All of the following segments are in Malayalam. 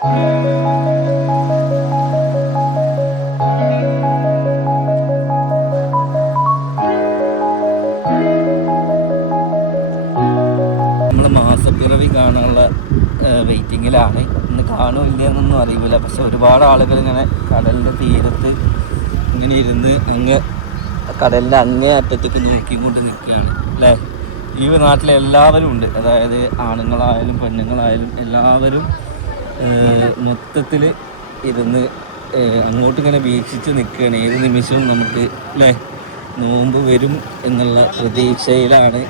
നമ്മൾ മാസപ്പിറവി കാണാനുള്ള വെയിറ്റിങ്ങിലാണ്. ഇന്ന് കാണുമോ ഇല്ലയെന്നൊന്നും അറിയില്ല. പക്ഷെ ഒരുപാട് ആളുകൾ ഇങ്ങനെ കടലിൻ്റെ തീരത്ത് ഇങ്ങനെ ഇരുന്ന് കടലിൻ്റെ അങ്ങേ അറ്റത്തേക്ക് നോക്കിക്കൊണ്ട് നിൽക്കുകയാണ് അല്ലേ. ഈ നാട്ടിലെ എല്ലാവരും ഉണ്ട്, അതായത് ആണുങ്ങളായാലും പെണ്ണുങ്ങളായാലും എല്ലാവരും മൊത്തത്തിൽ ഇരുന്ന് അങ്ങോട്ടിങ്ങനെ വീക്ഷിച്ച് നിൽക്കുകയാണ്. ഏത് നിമിഷവും നമുക്ക് അല്ലേ നോമ്പ് വരും എന്നുള്ള പ്രതീക്ഷയിലാണ്.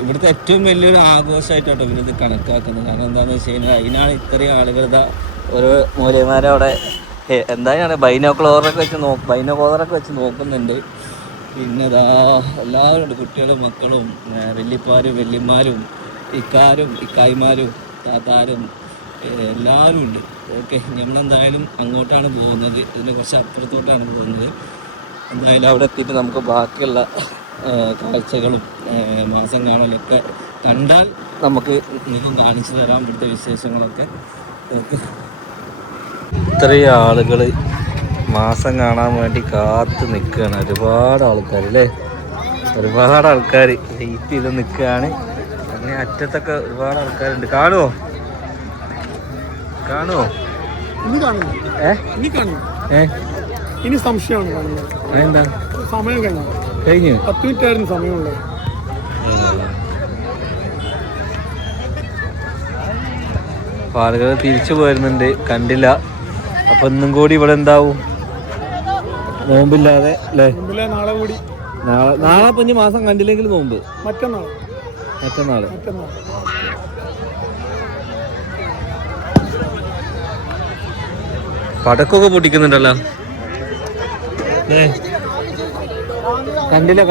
ഇവിടുത്തെ ഏറ്റവും വലിയൊരു ആഘോഷമായിട്ടാണ് ഇവരിത് കണക്കാക്കുന്നത്. കാരണം എന്താണെന്ന് വെച്ച് കഴിഞ്ഞാൽ അതിനാണ് ഇത്രയും ആളുകൾ ഓരോ മൂലയന്മാരവിടെ എന്താണ് ബൈനോക്കുലറൊക്കെ വെച്ച് നോക്കുന്നുണ്ട്. പിന്നെ എല്ലാവരും ഉണ്ട്, കുട്ടികളും മക്കളും വല്യപ്പാരും വല്യന്മാരും ഇക്കാരും ഇക്കായിമാരും താത്താരും എല്ലാവരും ഉണ്ട്. ഓക്കെ, നമ്മളെന്തായാലും അങ്ങോട്ടാണ് പോകുന്നത്. ഇതിന് കുറച്ച് അപ്പുറത്തോട്ടാണ് പോകുന്നത്. എന്തായാലും അവിടെ എത്തിയിട്ട് നമുക്ക് ബാക്കിയുള്ള കാഴ്ചകളും മാസം കാണലൊക്കെ കണ്ടാൽ നമുക്ക് നിങ്ങൾക്ക് കാണിച്ചു തരാം ഇവിടുത്തെ വിശേഷങ്ങളൊക്കെ. ഓക്കെ, ഇത്രയും ആളുകൾ മാസം കാണാൻ വേണ്ടി കാത്ത് നിൽക്കുകയാണ്. ഒരുപാട് ആൾക്കാർ അല്ലേ, ഒരുപാട് ആൾക്കാർ വെയിറ്റ് ചെയ്ത് നിൽക്കുകയാണ്. അങ്ങനെ അറ്റത്തൊക്കെ ഒരുപാട് ആൾക്കാരുണ്ട്. കാണുമോ ഇനി സംശയമാണ്. എന്താ സമയം കഴിഞ്ഞു 10 മിനിറ്റായിരുന്നു സമയമുള്ളത്. ആളുകൾ തിരിച്ചു പോരുന്നുണ്ട്, കണ്ടില്ല. അപ്പൊ ഇന്നും കൂടി ഇവിടെ എന്താവും, നോമ്പില്ലാതെ അല്ലേ. നാളെ കൂടി, നാളെ ഇപ്പൊ ഇനി മാസം കണ്ടില്ലെങ്കിൽ നോമ്പ് മറ്റന്നാള്. പടക്കൊക്കെ പൊട്ടിക്കുന്നുണ്ടല്ലോ. കണ്ടില്ല.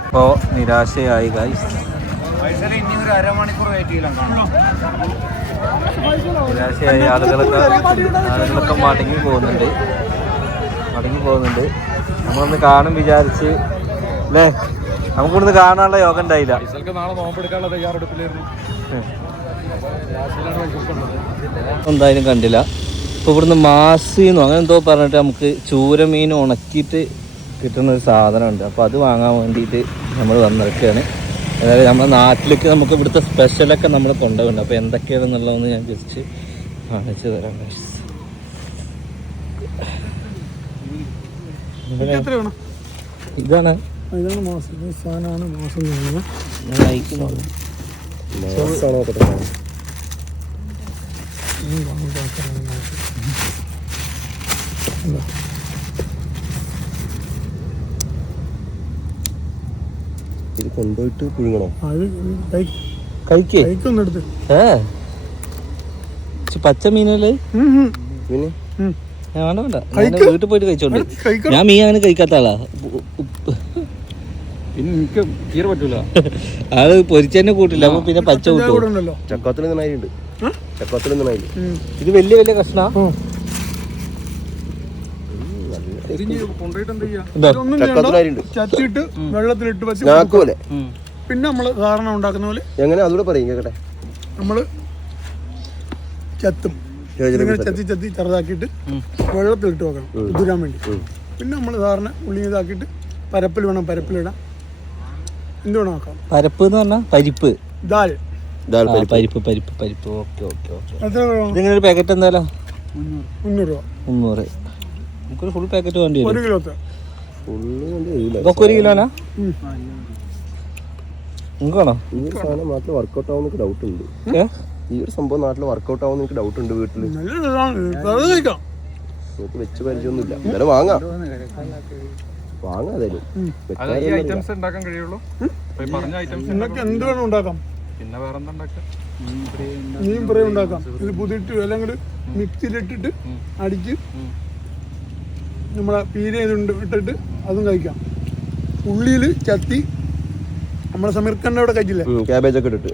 ഇപ്പോ നിരാശയായി ഗൈസ്. നിരാശയായി ആളുകളൊക്കെ മടങ്ങി പോകുന്നുണ്ട്. നമ്മളൊന്ന് കാണും വിചാരിച്ച് അല്ലേ. നമുക്കിവിടുന്ന് കാണാനുള്ള യോഗം ഉണ്ടായില്ല. എന്തായാലും കണ്ടില്ല. ഇപ്പോൾ ഇവിടുന്ന് മാസിന്നോ അങ്ങനെ എന്തോ പറഞ്ഞിട്ട് നമുക്ക് ചൂരമീൻ ഉണക്കിയിട്ട് കിട്ടുന്നൊരു സാധനമുണ്ട്. അപ്പോൾ അത് വാങ്ങാൻ വേണ്ടിയിട്ട് നമ്മൾ വന്നിരിക്കുകയാണ്. അതായത് നമ്മുടെ നാട്ടിലേക്ക് നമുക്ക് ഇവിടുത്തെ സ്പെഷ്യലൊക്കെ നമ്മൾ കൊണ്ടുപോകുന്നുണ്ട്. അപ്പോൾ എന്തൊക്കെയാണെന്നുള്ളതെന്ന് ഞാൻ ജസ്റ്റ് കാണിച്ചു തരാം. ഇതാണ് സാധനമാണ് മാസം ഇത് കൊണ്ടുപോയിട്ട് പുഴുങ്ങണോ? കഴിക്കൊന്നെടുത്ത് പച്ച മീനല്ലേ? വേണ്ട വീട്ടിൽ പോയിട്ട് കഴിച്ചോണ്ട്. ഞാൻ മീൻ അങ്ങനെ കഴിക്കാത്ത ആളാ. പിന്നെ എനിക്ക് തീരെ പറ്റൂല. അത് പൊരിച്ചെന്നെ കൂട്ടില്ല. അപ്പൊ പിന്നെ പച്ച കൂട്ടും. ചക്കത്തിൽ നിന്നായിട്ടുണ്ട്. ഇത് വലിയ വലിയ കഷ്ണ. ചത്തിട്ട് വെള്ളത്തിലിട്ട് വെച്ച് പിന്നെ നമ്മള് സാധാരണ ഉണ്ടാക്കുന്ന പോലെ എങ്ങനെ അതുകൂടെ പറയും കേട്ടെ. നമ്മള് ചത്തും ചത്തി ചെറുതാക്കിയിട്ട് വെള്ളത്തിലിട്ട് വെക്കണം കുതിരാൻ വേണ്ടി. പിന്നെ നമ്മൾ സാധാരണ ഉള്ളി ഇതാക്കിയിട്ട് പരപ്പിലിടാം. എന്ത് വേണം നോക്കാം. പരപ്പ് എന്ന് പറഞ്ഞാൽ പരിപ്പ്, പരിപ്പ്. ഇതിങ്ങനെ ഒരു പാക്കറ്റ് എന്തായാലും 300 രൂപ. നമുക്കൊരു ഫുൾ പാക്കറ്റ് വേണ്ടി വരും. 1 കിലോത്തെ ഇതൊക്കെ 1 കിലോനാ? നിങ്ങൾക്കാണോ ഈ സാധനം നാട്ടിൽ വർക്കൗട്ട് ആവുന്ന ഡൗട്ട് ഉണ്ട്. ഈ ഒരു സംഭവം നാട്ടിൽ വർക്കൗട്ട് ആവുന്ന എനിക്ക് ഡൗട്ട് ഉണ്ട്. വീട്ടില് നമുക്ക് വെച്ച് പരിചയമൊന്നുമില്ല. എന്തായാലും വാങ്ങാം. എന്ത് വേണം ഉണ്ടാക്കാം. മീൻ ഫ്രൈ ഉണ്ടാക്കാം. ഇത് പുതിയിട്ട് എല്ലാം കൂടി മിക്സിയിലിട്ടിട്ട് അടിച്ച് നമ്മളെ പീര ഇട്ടിട്ട് അതും കഴിക്കാം. ഉള്ളിയിൽ ചത്തി നമ്മളെ സമീർക്കൻ്റെ അവിടെ കഴിച്ചില്ലേ, ക്യാബേജൊക്കെ ഇട്ടിട്ട്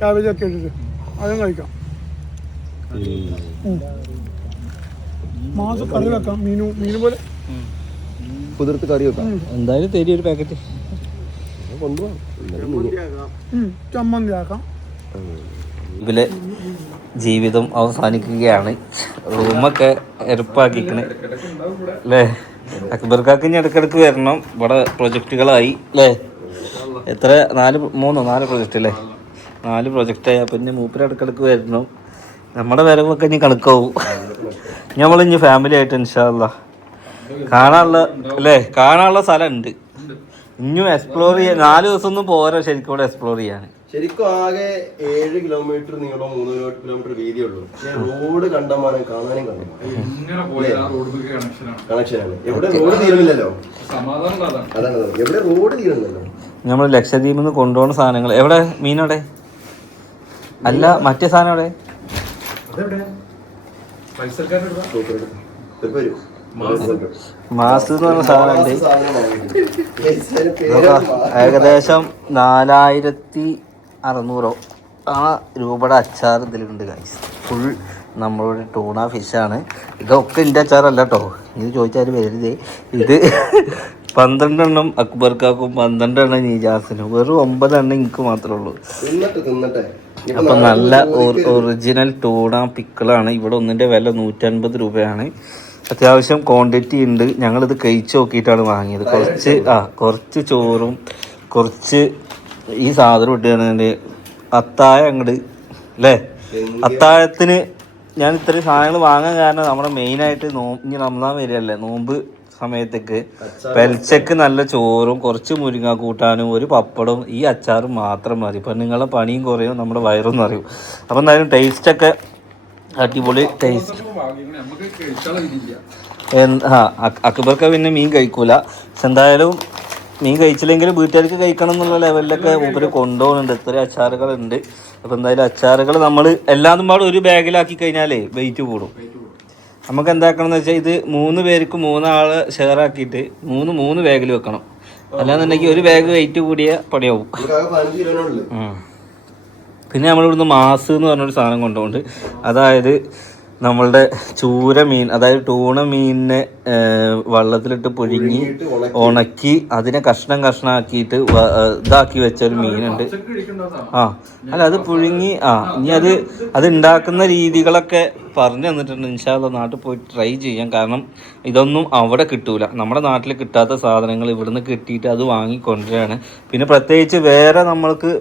അതും കഴിക്കാം. മാസം കറി വെക്കാം. മീൻ പോലെ കുതിർത്ത് കറി വെക്കാം. എന്തായാലും തരി ഒരു പാക്കറ്റ് ചമ്മന്തി ആക്കാം. ഇതിലെ ജീവിതം അവസാനിക്കുകയാണ്. റൂമൊക്കെ എളുപ്പാക്കിക്കണ് അല്ലേ? അക്ബർക്കാക്ക് ഇനി ഇടയ്ക്കിടയ്ക്ക് വരണം. ഇവിടെ പ്രൊജക്റ്റുകളായി അല്ലേ? എത്ര 4 പ്രൊജക്റ്റ് അല്ലേ? 4 പ്രൊജക്റ്റായി. അപ്പം ഇനി മൂപ്പര് ഇടയ്ക്കിടയ്ക്ക് വരണം. നമ്മുടെ വരവൊക്കെ ഇനി കണക്കാവും. നമ്മളിനി ഫാമിലി ആയിട്ട് ഇൻഷാ അല്ലാ കാണാനുള്ള സ്ഥലം ഉണ്ട്. ഇനിയും എക്സ്പ്ലോർ ചെയ്യാൻ 4 ദിവസം ഒന്നും പോരാ ശരിക്കും ഇവിടെ എക്സ്പ്ലോർ ചെയ്യാൻ. ശരിക്കും ആകെ 7 കിലോമീറ്റർ നീളം 3 കിലോമീറ്റർ വീതിയുള്ളൂ. പക്ഷേ റോഡ് കണ്ടമാനം കാണാനും കണക്ഷനാണ്. എവിടെ റോഡ് തീരുന്നില്ലല്ലോ. അതാണ് എവിടെ റോഡ് തീരുന്നില്ലല്ലോ. നമ്മൾ ലക്ഷദ്വീപിൽ നിന്ന് കൊണ്ടുപോകുന്ന സാധനങ്ങൾ എവിടെ? മീനോടെ അല്ല, മറ്റേ സാധനം എവിടെ? മാസ് എന്ന് പറഞ്ഞ സാധനമുണ്ട്. ഏകദേശം 4600 ആ രൂപയുടെ അച്ചാർ ഇതിലുണ്ട് ഗൈസ്. ഫുൾ നമ്മളുടെ ടൂണ ഫിഷാണ്. ഇതൊക്കെ എൻ്റെ അച്ചാറല്ല കേട്ടോ, ഇത് ചോദിച്ചാൽ വരരുത്. ഇത് 12 എണ്ണം അക്ബർക്കാക്കും, 12 എണ്ണം നീജാസിനും, വെറും 9 എണ്ണം എനിക്ക് മാത്രമേ ഉള്ളൂ. അപ്പം നല്ല ഒറിജിനൽ ടൂണ പിക്കിളാണ്. ഇവിടെ ഒന്നിൻ്റെ വില 150 രൂപയാണ്. അത്യാവശ്യം ക്വാണ്ടിറ്റി ഉണ്ട്. ഞങ്ങളിത് കഴിച്ച് നോക്കിയിട്ടാണ് വാങ്ങിയത്. കുറച്ച് ചോറും കുറച്ച് ഈ സാധനം ഇട്ടുകയാണെങ്കിൽ അത്താഴം അങ്ങോട്ട് അല്ലേ? അത്താഴത്തിന് ഞാൻ ഇത്രയും സാധനങ്ങൾ വാങ്ങാൻ കാരണം നമ്മുടെ മെയിനായിട്ട് ഇനി റമദാൻ വരികയല്ലേ, നോമ്പ് സമയത്തേക്ക് പെൽച്ചക്ക് നല്ല ചോറും കുറച്ച് മുരിങ്ങ കൂട്ടാനും ഒരു പപ്പടവും ഈ അച്ചാറും മാത്രം മതി. ഇപ്പം നിങ്ങളുടെ പണിയും കുറയും, നമ്മുടെ വയറും നിറയും. അപ്പം എന്തായാലും ടേസ്റ്റൊക്കെ അടിപൊളി ടേസ്റ്റ്. അക്ബർക്ക് പിന്നെ മീൻ കഴിക്കൂല. പക്ഷെ എന്തായാലും മീൻ കഴിച്ചില്ലെങ്കിൽ വീട്ടുകാർക്ക് കഴിക്കണം എന്നുള്ള ലെവലിലൊക്കെ മൂപ്പര് കൊണ്ടുപോകുന്നുണ്ട്. ഇത്രയും അച്ചാറുകളുണ്ട്. അപ്പോൾ എന്തായാലും അച്ചാറുകൾ നമ്മൾ എല്ലാതും പാടും ഒരു ബാഗിലാക്കി കഴിഞ്ഞാലേ വെയിറ്റ് കൂടും. നമുക്ക് എന്താക്കണം എന്ന് വെച്ചാൽ ഇത് 3 പേർക്ക് 3 ആള് ഷെയർ ആക്കിയിട്ട് 3 ബാഗിൽ വെക്കണം. അല്ലാന്നുണ്ടെങ്കിൽ ഒരു ബാഗ് വെയിറ്റ് കൂടിയ പണിയാവും. പിന്നെ നമ്മളിവിടുന്ന് മാസ് എന്ന് പറഞ്ഞൊരു സാധനം കൊണ്ടുപോകുന്നുണ്ട്. അതായത് നമ്മളുടെ ചൂര മീൻ, അതായത് ടൂണ മീനിനെ വെള്ളത്തിലിട്ട് പുഴുങ്ങി ഉണക്കി അതിനെ കഷ്ണാക്കിയിട്ട് ഇതാക്കി വെച്ച ഒരു മീനുണ്ട്. അല്ല അത് പുഴുങ്ങി ഇനി അത് ഉണ്ടാക്കുന്ന രീതികളൊക്കെ പറഞ്ഞു തന്നിട്ടുണ്ട്. ഇൻഷാ അല്ലാഹ് നാട്ടിൽ പോയി ട്രൈ ചെയ്യാം. കാരണം ഇതൊന്നും അവിടെ കിട്ടൂല. നമ്മുടെ നാട്ടിൽ കിട്ടാത്ത സാധനങ്ങൾ ഇവിടുന്ന് കിട്ടിയിട്ട് അത് വാങ്ങിക്കൊണ്ടുവരികയാണ്. പിന്നെ പ്രത്യേകിച്ച് വേറെ നമ്മൾക്ക്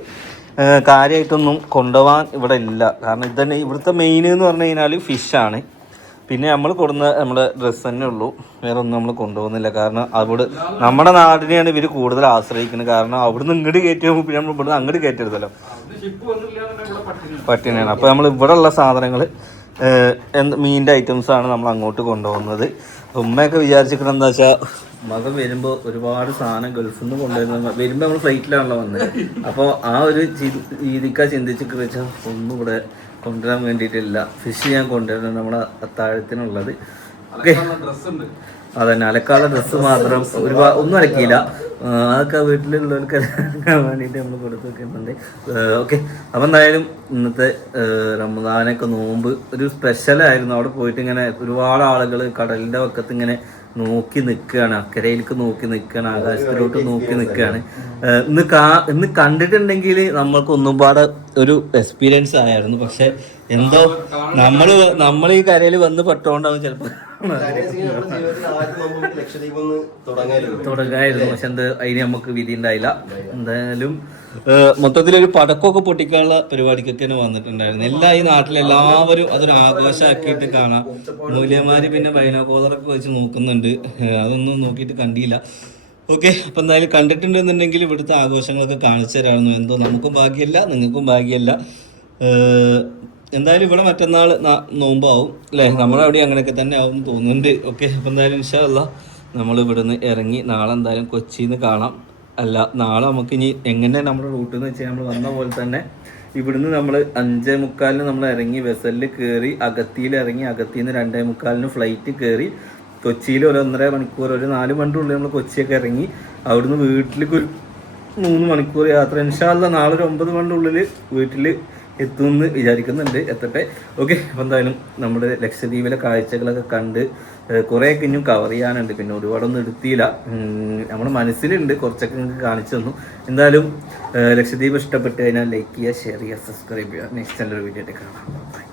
കാര്യമായിട്ടൊന്നും കൊണ്ടുപോകാൻ ഇവിടെ ഇല്ല. കാരണം ഇതന്നെ ഇവിടുത്തെ മെയിൻ എന്ന് പറഞ്ഞു കഴിഞ്ഞാൽ ഫിഷാണ്. പിന്നെ നമ്മൾ നമ്മുടെ ഡ്രസ്സ് തന്നെ ഉള്ളൂ, വേറെ ഒന്നും നമ്മൾ കൊണ്ടുപോകുന്നില്ല. കാരണം നമ്മുടെ നാടിനെയാണ് ഇവർ കൂടുതൽ ആശ്രയിക്കുന്നത്. കാരണം അവിടുന്ന് ഇങ്ങോട്ട് കയറ്റി പോകുമ്പോൾ പിന്നെ നമ്മൾ ഇവിടുന്ന് അങ്ങോട്ട് കയറ്റരുതല്ലോ, പട്ടിണിയാണ്. അപ്പോൾ നമ്മൾ ഇവിടെ ഉള്ള സാധനങ്ങൾ മീനിൻ്റെ ഐറ്റംസാണ് നമ്മൾ അങ്ങോട്ട് കൊണ്ടുപോകുന്നത്. ഉമ്മയൊക്കെ വിചാരിച്ചിരിക്കണം എന്താ വെച്ചാൽ മകൻ വരുമ്പോൾ ഒരുപാട് സാധനം ഗൾഫിൽ നിന്ന് കൊണ്ടുവരുന്ന വരുമ്പോൾ നമ്മൾ ഫ്ലൈറ്റിലാണല്ലോ വന്നത്. അപ്പോൾ ആ ഒരു രീതിക്കാണ് ചിന്തിച്ചിട്ട് വെച്ചാൽ ഒന്നും ഇവിടെ കൊണ്ടുവരാൻ വേണ്ടിയിട്ടില്ല. ഫിഷ് ഞാൻ കൊണ്ടുവരുന്നത് നമ്മുടെ അത്താഴത്തിനുള്ളത്. ഓക്കെ, അതന്നെ അലക്കാനുള്ള ഡ്രസ്സ് മാത്രം ഒന്നും അലക്കിയില്ല. അതൊക്കെ വീട്ടിലുള്ളവർക്ക് അലക്കാൻ വേണ്ടിയിട്ട് നമ്മൾ കൊടുത്തു വെക്കുന്നുണ്ട്. ഓക്കെ, അപ്പം എന്തായാലും ഇന്നത്തെ റമദാനൊക്കെ നോമ്പ് ഒരു സ്പെഷ്യലായിരുന്നു. അവിടെ പോയിട്ട് ഇങ്ങനെ ഒരുപാട് ആളുകൾ കടലിൻ്റെ പക്കത്ത് ഇങ്ങനെ നോക്കി നിൽക്കുകയാണ്, അക്കരയിലേക്ക് നോക്കി നിൽക്കുകയാണ്, ആകാശത്തിലോട്ട് നോക്കി നിൽക്കുകയാണ്. ഇന്ന് കണ്ടിട്ടുണ്ടെങ്കിൽ നമ്മൾക്ക് ഒന്നുപാടെ ഒരു എക്സ്പീരിയൻസ് ആയിരുന്നു. പക്ഷെ എന്തോ നമ്മൾ ഈ കരയിൽ വന്ന് പെട്ടോണ്ടാവും ചിലപ്പോൾ തുടങ്ങായിരുന്നു. പക്ഷെ അതിന് നമുക്ക് വിധി ഉണ്ടായില്ല. എന്തായാലും മൊത്തത്തിലൊരു പടക്കമൊക്കെ പൊട്ടിക്കാനുള്ള പരിപാടിക്കൊക്കെ തന്നെ വന്നിട്ടുണ്ടായിരുന്നു. ഈ നാട്ടിലെല്ലാവരും അതൊരു ആഘോഷമാക്കിയിട്ട് കാണാം. മൂല്യന്മാര് പിന്നെ ബൈനോക്കോളറൊക്കെ വെച്ച് നോക്കുന്നുണ്ട്. അതൊന്നും നോക്കിയിട്ട് കണ്ടില്ല. ഓക്കെ, അപ്പം എന്തായാലും കണ്ടിട്ടുണ്ടെന്നുണ്ടെങ്കിൽ ഇവിടുത്തെ ആഘോഷങ്ങളൊക്കെ കാണിച്ചു തരാമെന്നു. എന്തോ നമുക്കും ഭാഗ്യമല്ല, നിങ്ങൾക്കും ഭാഗ്യമല്ല. എന്തായാലും ഇവിടെ മറ്റന്നാൾ നോമ്പാവും അല്ലേ? നമ്മളവിടെ അങ്ങനെയൊക്കെ തന്നെ ആവും തോന്നുന്നുണ്ട്. ഓക്കെ, അപ്പം എന്തായാലും ഇൻഷാ അല്ലാഹ് നമ്മൾ ഇവിടുന്ന് ഇറങ്ങി നാളെ എന്തായാലും കൊച്ചിയിൽ നിന്ന് കാണാം. അല്ല, നാളെ നമുക്ക് ഇനി എങ്ങനെ നമ്മുടെ റൂട്ട് എന്ന് വെച്ചാൽ നമ്മൾ വന്ന പോലെ തന്നെ ഇവിടുന്ന് നമ്മൾ 5:45 നമ്മൾ ഇറങ്ങി വെസലിൽ കയറി അഗത്തിയിൽ ഇറങ്ങി, അഗത്തിയിൽ നിന്ന് 2:45 ഫ്ലൈറ്റ് കയറി കൊച്ചിയിൽ ഒരു 1.5 മണിക്കൂർ, ഒരു 4 മണിക്കൂറിൽ നമ്മൾ കൊച്ചിയൊക്കെ ഇറങ്ങി അവിടുന്ന് വീട്ടിലേക്ക് ഒരു 3 മണിക്കൂർ യാത്ര. ഇൻഷാ അല്ലാഹ് നാളെ ഒരു 9 മണിൻ്റെ ഉള്ളിൽ വീട്ടിൽ എത്തുമെന്ന് വിചാരിക്കുന്നുണ്ട്, എത്തട്ടെ. ഓക്കെ, അപ്പോൾ എന്തായാലും നമ്മുടെ ലക്ഷദ്വീപിലെ കാഴ്ചകളൊക്കെ കണ്ട് കുറേയൊക്കെ ഇനിയും കവർ ചെയ്യാനുണ്ട്. പിന്നെ ഒരുപാടൊന്നും എടുത്തില്ല, നമ്മുടെ മനസ്സിലുണ്ട്, കുറച്ചൊക്കെ നിങ്ങൾക്ക് കാണിച്ചു തന്നു. എന്തായാലും ലക്ഷദ്വീപ് ഇഷ്ടപ്പെട്ട് കഴിഞ്ഞാൽ ലൈക്ക് ചെയ്യുക, ഷെയർ ചെയ്യുക, സബ്സ്ക്രൈബ് ചെയ്യുക. നെക്സ്റ്റ് നല്ലൊരു വീഡിയോ ആയിട്ട് കാണാം.